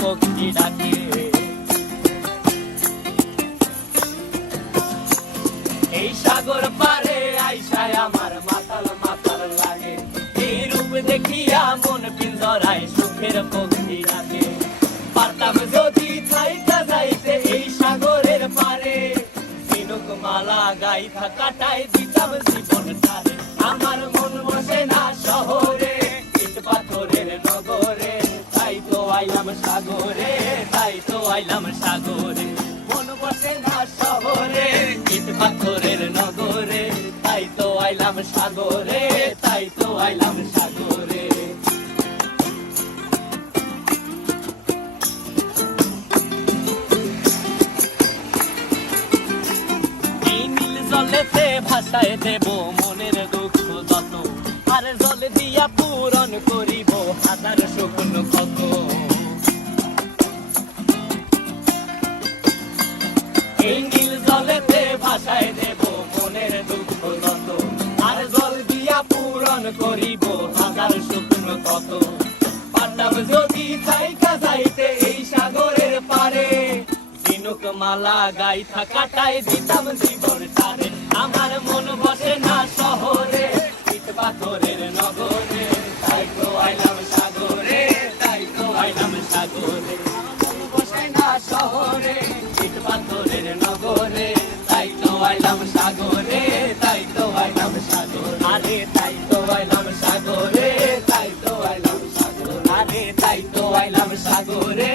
পক্ষী ডাকে। এই সাগর পারে আইসায় আমার মাতাল মাতাল লাগে, এই রূপ দেখিয়া মন পিঞ্জরায় সুখের পক্ষী ডাকে। পারতাম যদি থাইকা যাইতে এই সাগরের পারে, ঝিনুক মালা গাইথা কাটাই দিতাম জীবনটারে। আমার মন বসে না শহরে, ইট পাথরের নগরে, তাই তো আইলাম সাগরে, তাই তো আইলাম সাগরে। মন বসে না শহরে, ইট পাথরের নগরে, তাই তো আইলাম সাগরে, তাই তো আইলাম সাগরে। জলেতে ভাসায় দেব মনের দুঃখ যত, আর জল দিয়া পূরণ করিব হাজার স্বপ্ন কত। এই নীল জলেতে ভাসায় দেব মনের দুঃখ যত, আর জল দিয়া পূরণ করিব হাজার স্বপ্ন কত। পারতাম যদি থাইকা যাইতে এই সাগরের পারে, ঝিনুক মালা গাইথা কাটাই দিতাম জীবনটারে। আমার মন বসে না শহরে, ইট পাথরের নগরে, তাই তো আইলাম সাগরে, তাই তো আইলাম সাগরে। মন বসে না শহরে, ইট পাথরের নগরে, তাই তো আইলাম সাগরে, তাই তো আইলাম সাগরে। আরে তাই তো আইলাম সাগরে, তাই তো আইলাম সাগরে। আরে তাই তো আইলাম সাগরে।